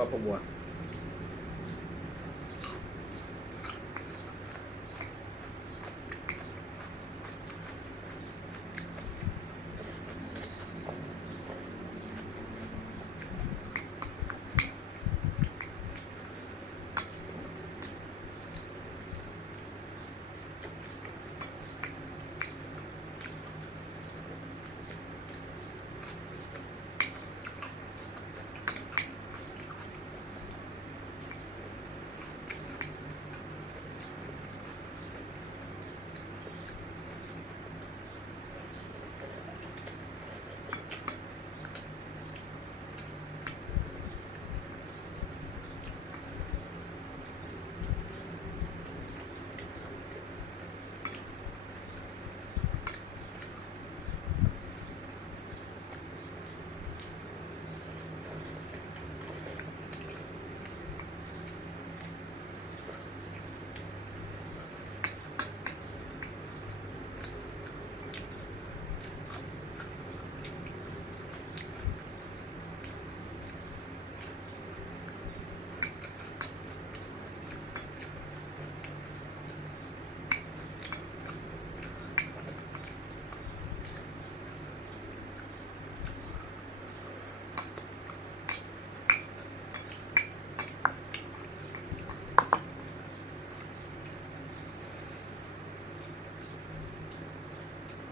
ว่าพวกบัว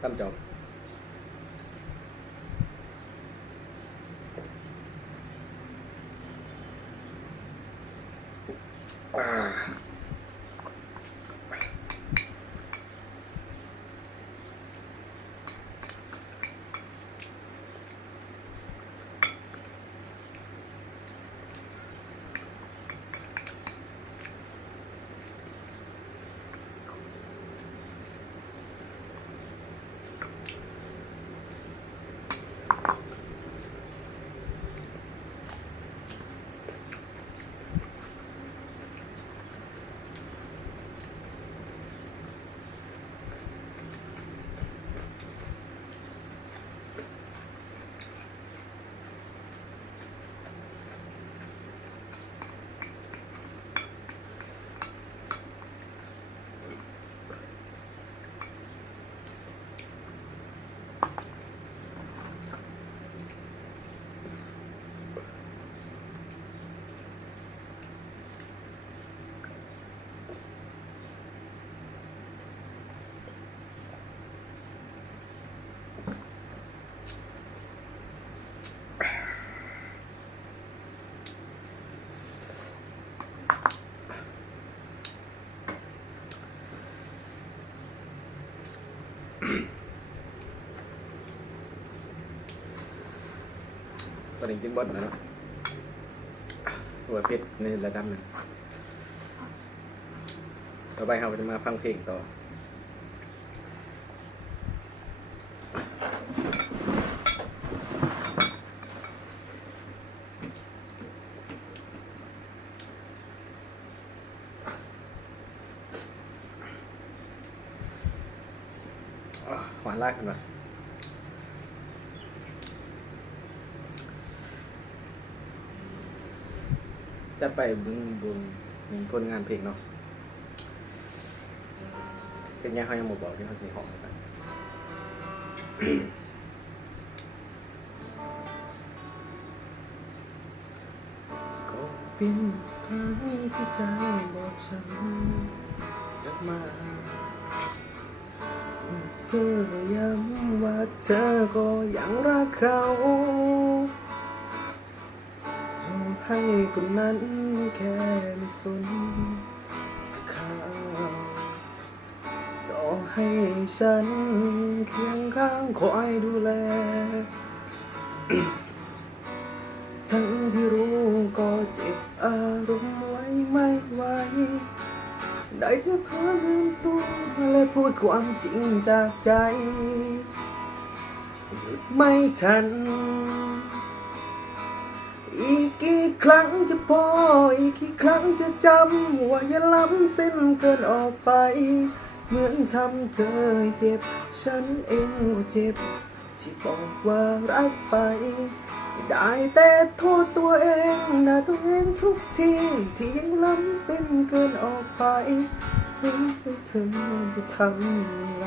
ตั้มจบตอนนี้กินบดนะเนาะตัวเพชรในระดับหนึ่งต่อไปเราจะมาฟังเพลงต่อหวานลากกันมาจัดไปบึงผลงานเพลงเนาะเป็นยังเขายังบอกที่เขาสีหอมกันก็เป็นครั้งที่ใจบอกฉันกลับมาเธอย้ำว่าเธอก็ยังรักเขาให้คนนั้นแค่ไม่สนสักคำต่อให้ฉันเคียงข้างคอยดูแล ทั้งที่รู้ก็เจ็บอารมณ์ไว้ไม่ไหวได้แต่เพ้อลืมตัวและพูดความจริงจากใจหยุดไม่ทันอีกกี่ครั้งจะพออีกกี่ครั้งจะจำว่าอย่าล้ำเส้นเกินออกไปเหมือนทำเธอให้เจ็บฉันเองก็เจ็บที่บอกว่ารักไป ได้แต่โทษตัวเองด่าตัวเองทุกทีที่ยังล้ำเส้นเกินออกไปรู้ไปถึงจะทำไร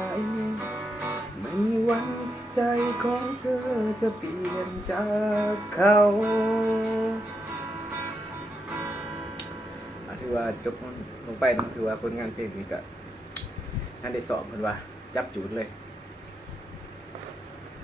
ไม่มีวันที่ใจของเธอจะเปลี่ยนจากเขาถือว่าจบลงไปนะถือว่าผลงานเพลงนี้ก็ท่านได้สอบเหมือนว่าจับจูดเลย